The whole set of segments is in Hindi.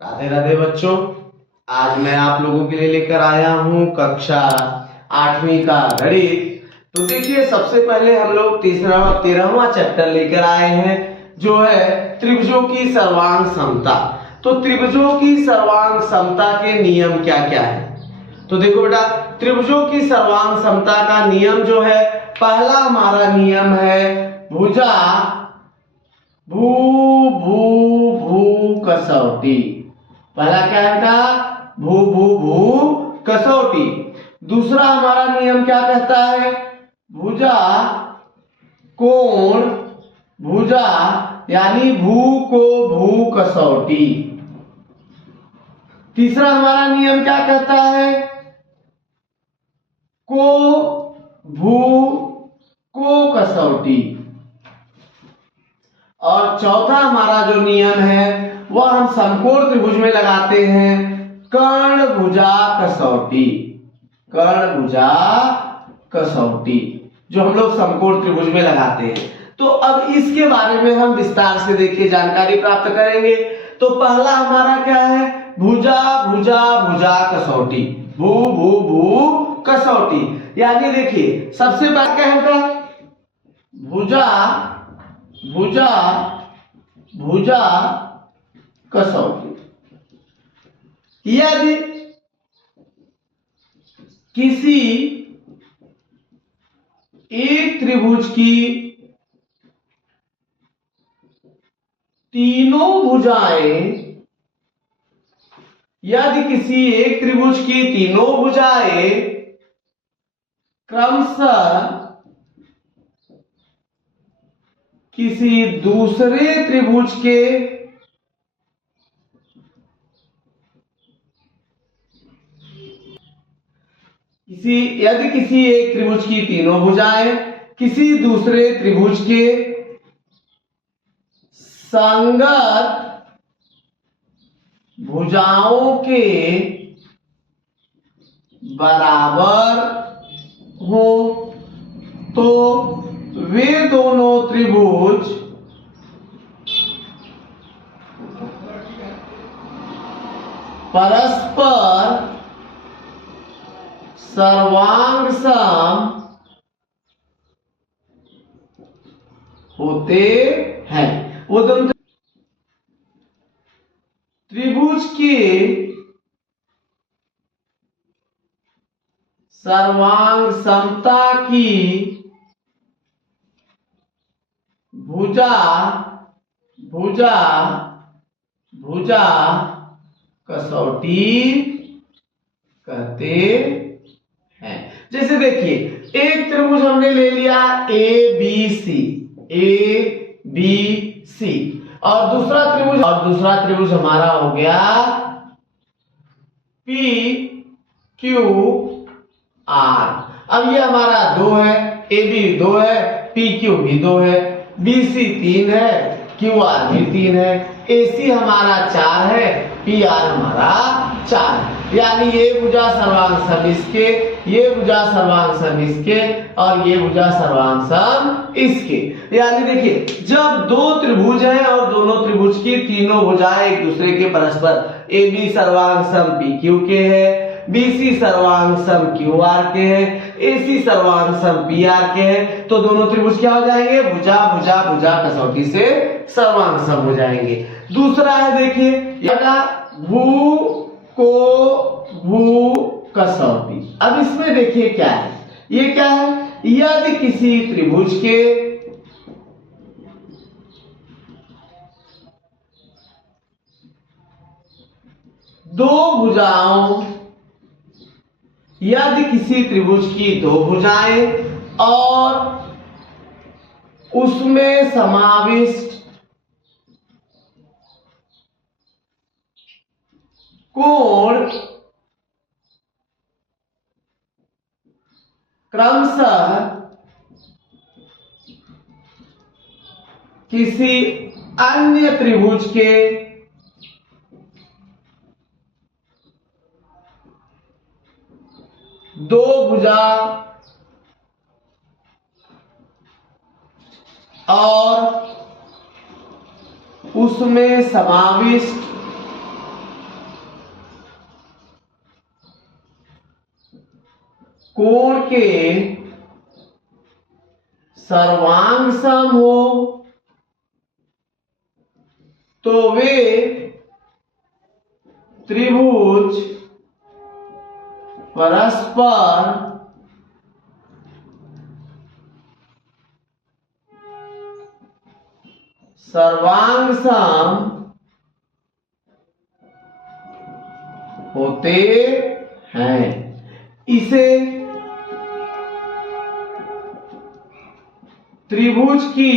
राधे राधे बच्चों। आज मैं आप लोगों के लिए लेकर आया हूँ कक्षा 8वीं का गणित। तो देखिए, सबसे पहले हम लोग 13वां चैप्टर लेकर आए हैं, जो है त्रिभुजों की सर्वांग समता। तो त्रिभुजों की सर्वांग समता के नियम क्या क्या है? तो देखो बेटा, त्रिभुजों की सर्वांग समता का नियम जो है, पहला हमारा नियम है भुजा भू भू भू कसौटी। पहला क्या है बेटा? भू भू भू कसौटी। दूसरा हमारा नियम क्या कहता है? भुजा कोण भुजा, यानी भू को भू कसौटी। तीसरा हमारा नियम क्या कहता है? को भू को कसौटी। और चौथा हमारा जो नियम है वह हम समकोण त्रिभुज में लगाते हैं, कर्ण भुजा कसौटी। कर्ण भुजा कसौटी जो हम लोग समकोण त्रिभुज में लगाते हैं। तो अब इसके बारे में हम विस्तार से देखिए जानकारी प्राप्त करेंगे। तो पहला हमारा क्या है? भुजा भुजा भुजा कसौटी। भू भू भू कसौटी, यानी देखिए सबसे पहले क्या है? भुजा भुजा भुजा कसौटी। यदि किसी एक त्रिभुज की तीनों भुजाएं, यदि किसी एक त्रिभुज की तीनों भुजाएं क्रमशः किसी दूसरे त्रिभुज के यदि किसी एक त्रिभुज की तीनों भुजाएं किसी दूसरे त्रिभुज के संगत भुजाओं के बराबर हो, तो वे दोनों त्रिभुज परस्पर सर्वांग सम होते हैं। वो दोनों त्रिभुज के सर्वांग समता की भुजा भुजा भुजा कसौटी कहते हैं। जैसे देखिए, एक त्रिभुज हमने ले लिया ए बी सी, और दूसरा त्रिभुज हमारा हो गया पी क्यू आर। अब ये हमारा 2 है, ए बी 2 है, पी क्यू भी 2 है, बी सी 3 है, क्यू आर भी 3 है, ए सी हमारा 4 है, पी आर हमारा 4 है। यानी ये भुजा सर्वांग सम इसके, ये भुजा सर्वांग सम इसके, और ये भुजा सर्वांग सम इसके। यानी देखिए, जब दो त्रिभुज हैं और दोनों त्रिभुज की तीनों भुजाएं एक दूसरे के परस्पर, ए बी सर्वांग सम पी क्यू के है, बीसी सर्वांग सम क्यू आर के हैं, एसी सर्वांग सम पी आर के हैं, तो दोनों त्रिभुज क्या हो जाएंगे? भुजा भुजा भुजा कसौटी से सर्वांग सम हो जाएंगे। दूसरा है, देखिए भू को भू कसौटी। अब इसमें देखिए क्या है, ये क्या है? यदि किसी त्रिभुज के दो भुजाओं, यदि किसी त्रिभुज की दो भुजाएं और उसमें समाविष्ट कोण क्रमशः किसी अन्य त्रिभुज के दो भुजा और उसमें समाविष्ट कोण के सर्वांग सम हो तो वे त्रिभुज परस्पर सर्वांग सम होते हैं। इसे त्रिभुज की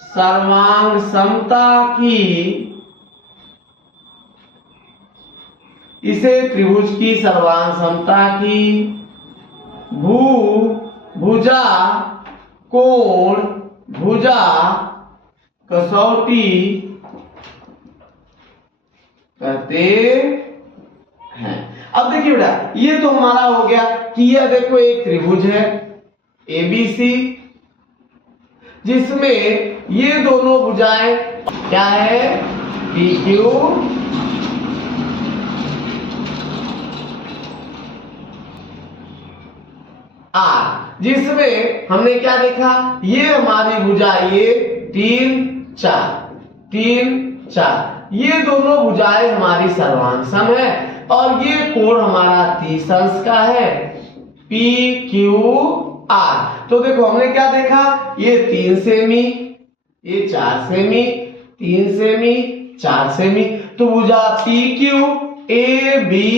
सर्वांग समता की सर्वांग समता की भुजा कोण भुजा कसौटी कहते हैं। अब देखिए बेटा, ये तो हमारा हो गया कि यह देखो एक त्रिभुज है एबीसी, जिसमें ये दोनों भुजाएं क्या है, पी क्यू आर, जिसमें हमने क्या देखा, ये हमारी भुजा ये 3 4 ये दोनों भुजाएं हमारी सर्वांग सम है और ये कोण हमारा 30 अंश का है पी क्यू आर। तो देखो हमने क्या देखा, ये 3 सेमी, ये 4 सेमी, 3 सेमी 4 सेमी, तो भुजा P Q A B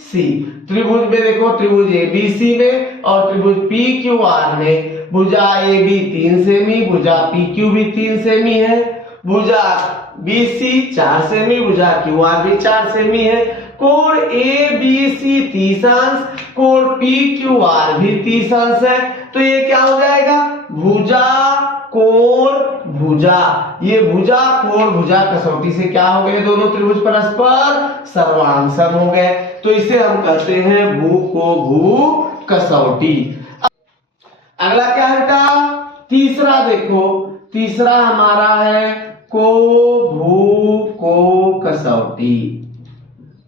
C, त्रिभुज में देखो त्रिभुज एबीसी में और त्रिभुज पी क्यू आर में भुजा ए बी 3 सेमी, भुजा पी क्यू भी 3 सेमी है, भुजा बीसी 4 सेमी, भुजा क्यू आर भी 4 सेमी है, कोण ए बी सी 30 अंश, कोण पी क्यू आर भी 30 अंश है। तो ये क्या हो जाएगा, भुजा कोण भुजा, ये भुजा कोण भुजा कसौटी से क्या हो गए, दोनों त्रिभुज परस्पर सर्वांग सम हो गए। तो इसे हम कहते हैं भू को भू कसौटी। अगला क्या है बेटा, तीसरा देखो, तीसरा हमारा है को भू को कसौटी।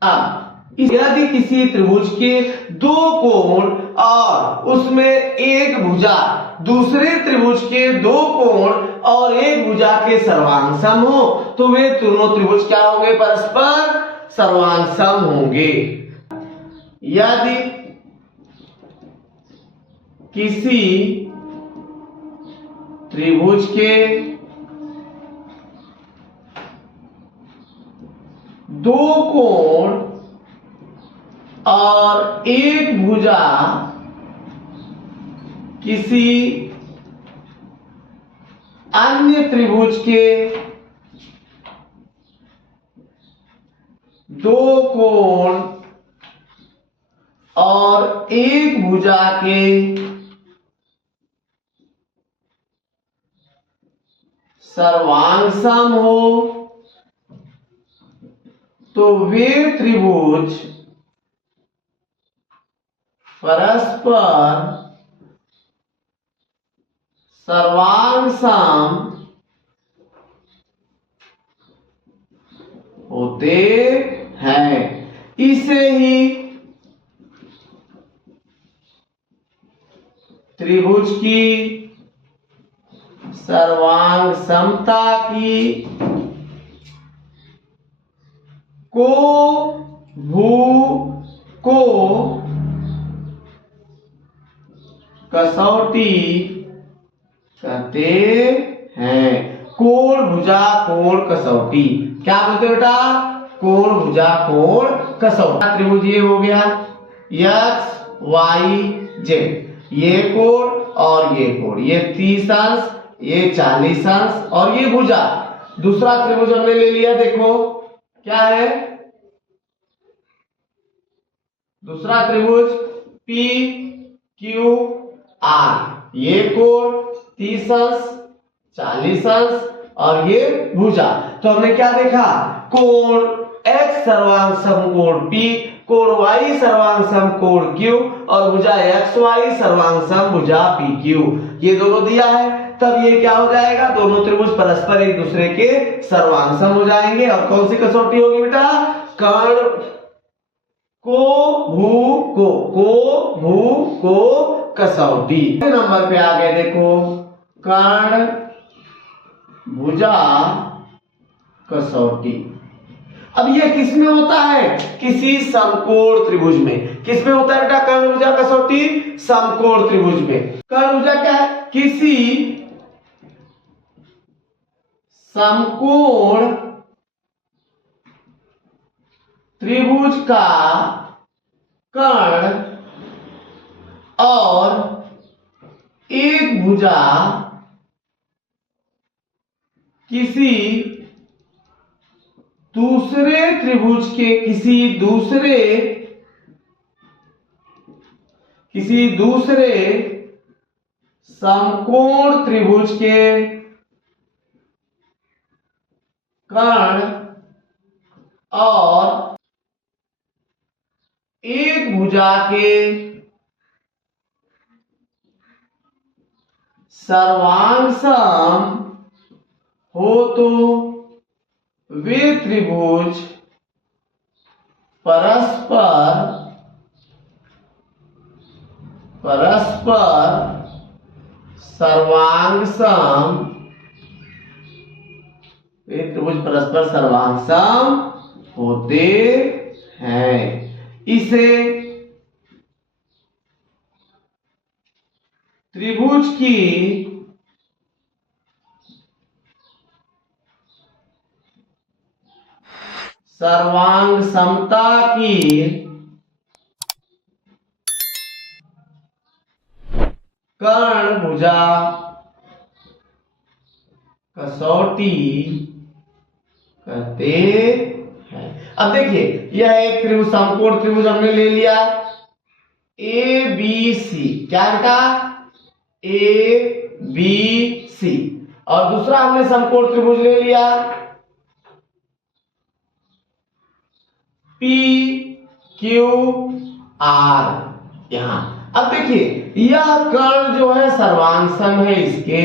अब यदि किसी त्रिभुज के 2 कोण और उसमें एक भुजा दूसरे त्रिभुज के 2 कोण और एक भुजा के सर्वांग सम हो तो वे दोनों त्रिभुज क्या होंगे, परस्पर सर्वांग सम होंगे। यदि किसी त्रिभुज के 2 कोण और एक भुजा किसी अन्य त्रिभुज के 2 कोण और एक भुजा के सर्वांग सम हो तो वे त्रिभुज परस्पर सर्वांग सम होते हैं। इसे ही त्रिभुज की सर्वांग समता की को भू को कसौटी कहते हैं। कोण भुजा कोण कसौटी क्या बोलते बेटा, कोण भुजा कोण कसौटी। त्रिभुज ये हो गया एक्स वाई जेड, ये कोण और ये कोण, ये 30 अंश, ये 40 अंश और ये भुजा। दूसरा त्रिभुज हमने ले लिया, देखो क्या है, दूसरा त्रिभुज पी क्यू आर, ये कोण 30 अंश 40 अंश और ये भुजा। तो हमने क्या देखा, कोण x सर्वांग सम कोण p, कोण y सर्वांग सम कोण q और भुजा xy सर्वांग सम भुजा pq, ये दोनों दिया है। तब ये क्या हो जाएगा, दोनों त्रिभुज परस्पर एक दूसरे के सर्वांग सम हो जाएंगे। और कौन सी कसौटी होगी बेटा, को भू को कसौटी। नंबर पे आ गए देखो, कर्ण भुजा कसौटी। अब ये किसमें होता है? किसी समकोण त्रिभुज में। किसमें होता है बेटा कर्ण भुजा कसौटी? समकोण त्रिभुज में। कर्ण भुजा क्या है? किसी समकोण त्रिभुज का कर्ण और एक भुजा किसी दूसरे त्रिभुज के किसी दूसरे समकोण त्रिभुज के कर्ण और एक भुजा के सर्वांग सम हो तो वे त्रिभुज परस्पर सर्वांग सम, वे त्रिभुज परस्पर सर्वांग सम होते हैं। इसे त्रिभुज की सर्वांग समता की कर्ण भुजा कसौटी कहते हैं। अब देखिए, यह एक त्रिभुज समकोण त्रिभुज हमने ले लिया ए बी सी। क्या बेटा? A B C. और दूसरा हमने समकोण त्रिभुज ले लिया पी क्यू आर। यहां अब देखिए, यह कर्ण जो है सर्वांग सम है इसके,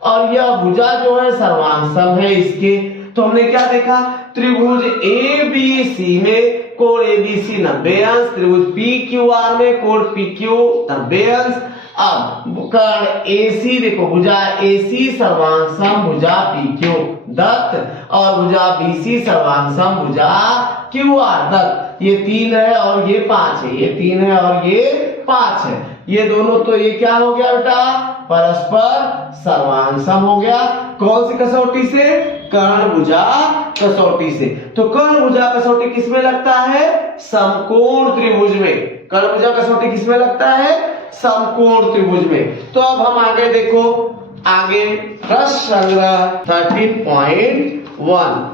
और यह भुजा जो है सर्वांग सम है इसके। तो हमने क्या देखा? त्रिभुज ए बी सी में कोण ए बी सी 90 अंश, त्रिभुज पी क्यू आर में कोण पी क्यू 90 अंश। अब कर्ण ए सी देखो, भुजा ए सी सर्वांग सम भुजा पी क्यू दत्त, और भुजा बी सी सर्वांग सम भुजा क्यू आर दत्त। ये 3 है और ये 5 है, ये 3 है और ये 5 है। ये दोनों तो ये क्या हो गया बेटा? परस्पर सर्वांग सम हो गया। कौन सी कसौटी से? कर्ण भुजा कसौटी से। तो कर्ण भुजा कसौटी किसमें लगता है? समकोण त्रिभुज में। कर्ण भुजा कसौटी किसमें लगता है? समकोण त्रिभुज में। तो अब हम आगे देखो, आगे प्रश्न संग्रह 13.1।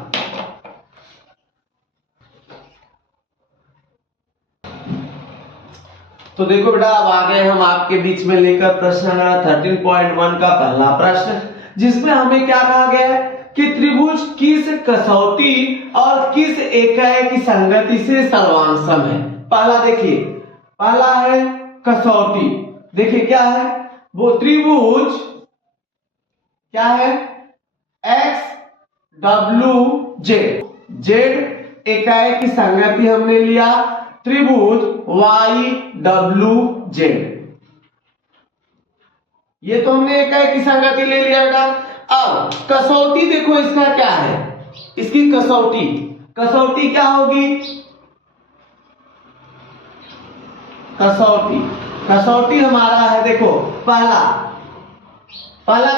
तो देखो बेटा, अब आगे हम आपके बीच में लेकर प्रश्न संग्रह 13.1 का पहला प्रश्न, जिसमें हमें क्या कहा गया है कि त्रिभुज किस कसौटी और किस एकाई की संगति से सर्वांग सम है। पहला देखिए, पहला है कसौटी। देखिए क्या है वो त्रिभुज, क्या है? X W Z. जेड एकाई की संगति हमने लिया त्रिभुज वाई डब्ल्यू जेड। ये तो हमने इकाई की संगति ले लिया बेटा। अब कसौटी देखो, इसका क्या है? इसकी कसौटी, कसौटी क्या होगी? कसौटी, कसौटी हमारा है देखो, पहला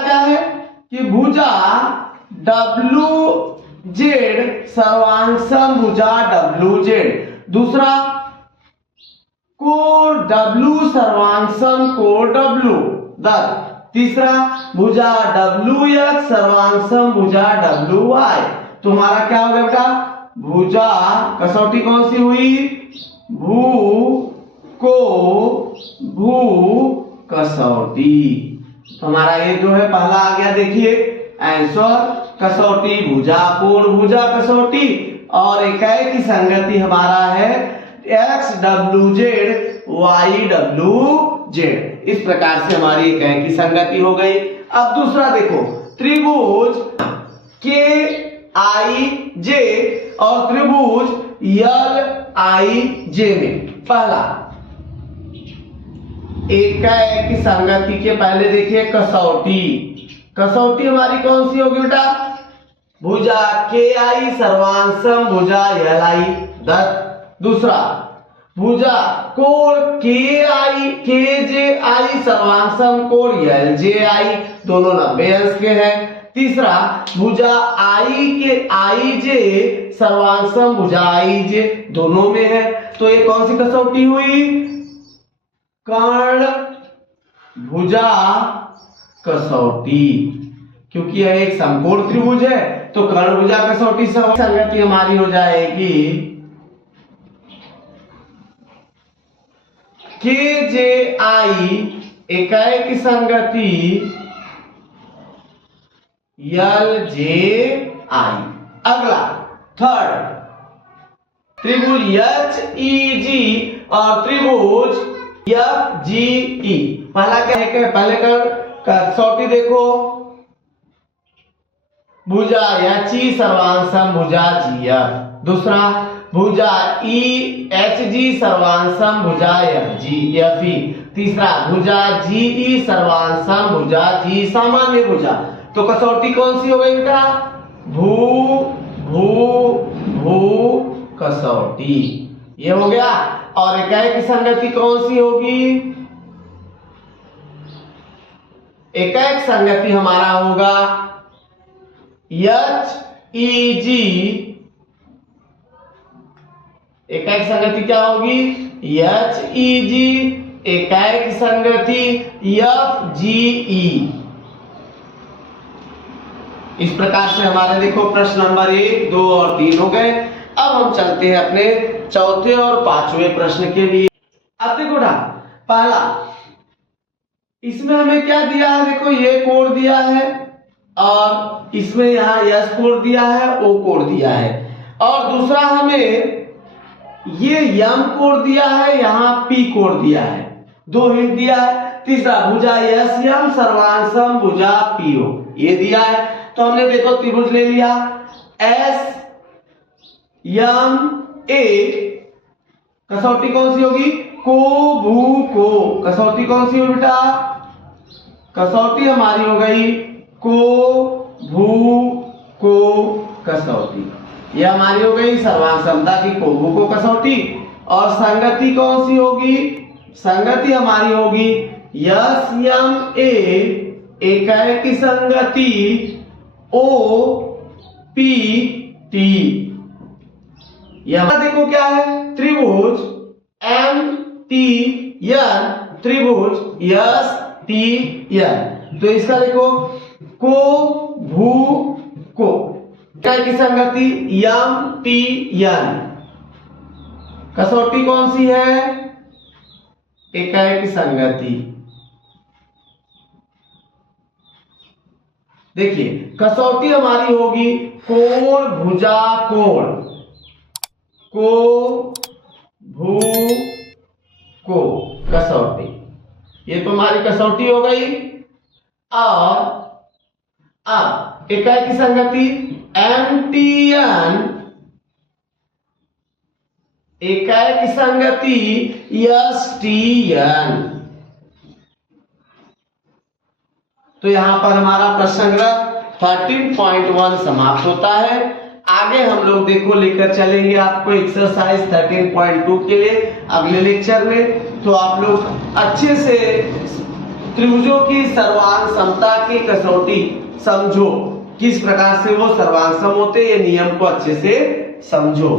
क्या है कि भुजा डब्ल्यू जेड सर्वांग सम भुजा डब्ल्यू जेड। दूसरा कोण डब्ल्यू सर्वांग सम कोण डब्ल्यू दत्त। तीसरा भुजा डब्ल्यू एक्स सर्वांग सम भुजा डब्ल्यू वाई। तुम्हारा क्या होगा बेटा? भुजा कसौटी कौन सी हुई? भू को भू कसौटी। हमारा ये जो है पहला आ गया, देखिए आंसर कसौटी, भुजा कोण भुजा कसौटी, और इकाई की संगति हमारा है X W Z Y W Z. इस प्रकार से हमारी इकाई की संगति हो गई। अब दूसरा देखो, त्रिभुज के आई जे और त्रिभुज LIJ में पहला एकाएक संगति के पहले देखिए कसौटी। कसौटी हमारी कौन सी होगी बेटा? भुजा KI सर्वांशम भुजा LI 10। दूसरा भुजा कोण KJI सर्वांशम कोण LJI, दोनों 90 अंश के हैं। तीसरा भुजा IJ सर्वांशम भुजा IJ दोनों में है। तो ये कौन सी कसौटी हुई? कर्ण भुजा कसौटी, क्योंकि यह एक समकोण त्रिभुज है तो कर्ण भुजा कसौटी संगति हमारी हो जाएगी KJI एकाएक संगति LJI। अगला थर्ड त्रिभुज HEG और त्रिभुज FGE। पहला क्या है? पहले कसौटी देखो, भुजा HE सर्वांशम भुजा GF। दूसरा भुजा EHG सर्वांशम भुजा FE। तीसरा भुजा GE सर्वांशम भुजा G सामान्य भुजा। तो कसौटी कौन सी हो गई बेटा? भू कसौटी, ये हो गया। और एकाएक संगति कौन सी होगी? एकाएक संगति हमारा होगा HEG। एकाएक संगति क्या होगी? HEG एकाएक संगति FGE। इस प्रकार से हमारे देखो प्रश्न नंबर 1, 2 और 3 हो गए। अब हम चलते हैं अपने चौथे और पांचवें प्रश्न के लिए। अब देखो ना, पहला इसमें हमें क्या दिया है? देखो ये कोण दिया है और इसमें यहाँ S कोण दिया है, O कोण दिया है। और दूसरा हमें ये M कोण दिया है, यहाँ P कोण दिया है, 2 हिंट दिया है। तीसरा भुजा SM सर्वांशम भुजा PO ये दिया है। तो हमने देखो त्रिभुज ले लिया SMA। कसौटी कौन सी होगी? को भू को। कसौटी कौन सी हो बेटा? कसौटी हमारी हो गई को भू को कसौटी। ये हमारी हो गई सर्वांग समता की को भू को कसौटी। और संगति कौन सी होगी? संगति हमारी होगी SMA एकाएक संगति OPT। यहां देखो क्या है? त्रिभुज MTN त्रिभुज STN। तो इसका देखो को भू को एकाएक संगति MTN। कसौटी कौन सी है? एकाएक संगति। देखिए कसौटी हमारी होगी कोण भुजा कोण। को भू को कसौटी, ये तो हमारी कसौटी हो गई। और अब एकाएक संगति MTN एकाएक संगति STN। तो यहां पर हमारा प्रश्नग्रह 13.1 समाप्त होता है। आगे हम लोग देखो लेकर चलेंगे आपको एक्सरसाइज 13.2 के लिए अगले लेक्चर में। तो आप लोग अच्छे से त्रिभुजों की सर्वांग समता की कसौटी समझो, किस प्रकार से वो सर्वांग सम होते, ये नियम को अच्छे से समझो।